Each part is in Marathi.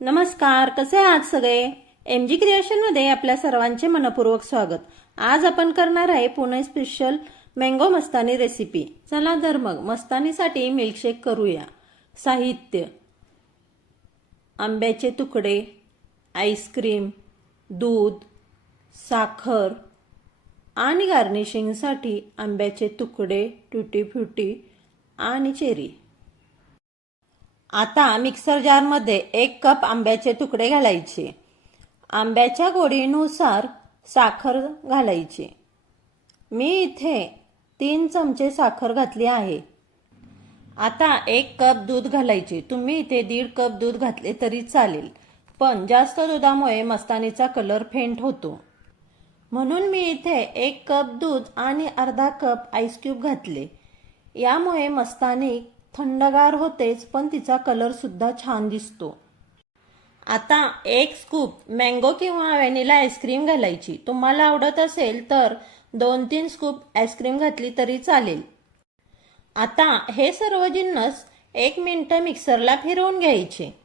नमस्कार कसे आहात सगळे? एम जी क्रिएशनमध्ये आपल्या सर्वांचे मनपूर्वक स्वागत. आज आपण करणार आहे Pune special mango mastani recipe चला तर मग मस्तानीसाठी मिल्कशेक करूया. साहित्य. आंब्याचे तुकडे आईस्क्रीम दूध साखर आणि गार्निशिंगसाठी आंब्याचे तुकडे टुटी फ्युटी आणि चेरी. आता मिक्सर जारमध्ये एक कप आंब्याचे तुकडे घालायचे. आंब्याच्या गोडीनुसार साखर घालायची. मी इथे तीन चमचे साखर घातली आहे. आता एक कप दूध घालायचे. तुम्ही इथे दीड कप दूध घातले तरी चालेल पण जास्त दुधामुळे मस्तानीचा कलर फेंट होतो. म्हणून मी इथे एक कप दूध आणि अर्धा कप आईस क्यूब घातले. यामुळे मस्तानी थंडगार होतेच पण तिचा कलर सुद्धा छान दिसतो. आता एक स्कूप मँगो किंवा व्हॅनिला आईस्क्रीम घालायची. तुम्हाला आवडत असेल तर दोन तीन स्कूप आईस्क्रीम घातली तरी चालेल. आता हे सर्व जिन्नस एक मिनटं मिक्सरला फिरवून घ्यायचे.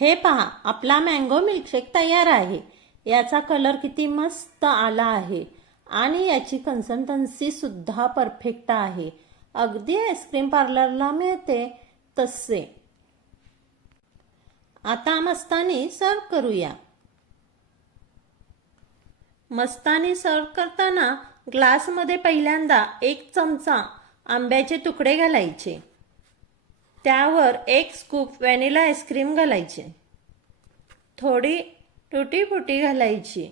हे पहा आपला मँगो मिल्कशेक तयार आहे. याचा कलर किती मस्त आला आहे. आणि याची कन्सिस्टन्सी सुद्धा परफेक्ट आहे. अगदी आईस्क्रीम पार्लरला मिळते तसे. आता मस्तानी सर्व करूया. मस्तानी सर्व करताना ग्लासमध्ये पहिल्यांदा एक चमचा आंब्याचे तुकडे घालायचे. त्यावर एक स्कूप व्हॅनिला आईस्क्रीम घालायचे. थोडी टुटी फुटी घालायची.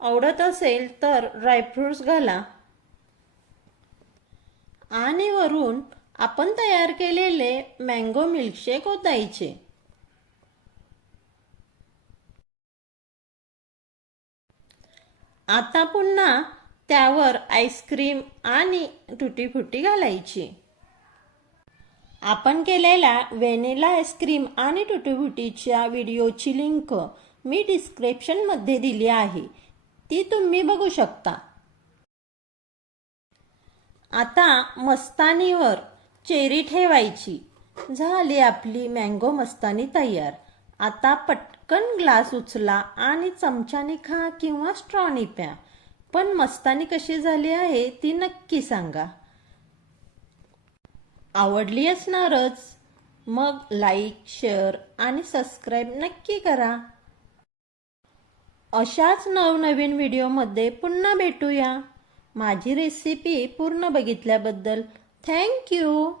आवडत असेल तर ड्रायफ्रुट्स घाला. आणि वरून आपण तयार केलेले मँगो मिल्कशेक ओतायचे. आता पुन्हा त्यावर आईस्क्रीम आणि टुटी फुटी घालायची. आपण केलेल्या व्हॅनिला आईस्क्रीम आणि टुटीफुटीच्या व्हिडिओची लिंक मी डिस्क्रिप्शनमध्ये दिली आहे. ती तुम्ही बघू शकता. आता मस्तानीवर चेरी ठेवायची. झाली आपली मँगो मस्तानी तयार. आता पटकन ग्लास उचला आणि चमच्याने खा किंवा स्ट्रॉनी प्या. पण मस्तानी कशी झाली आहे ती नक्की सांगा. आवडली असणारच. मग लाईक शेअर आणि सबस्क्राईब नक्की करा. अशाच नवनवीन व्हिडिओमध्ये पुन्हा भेटूया. माझी रेसिपी पूर्ण बघितल्याबद्दल. थँक्यू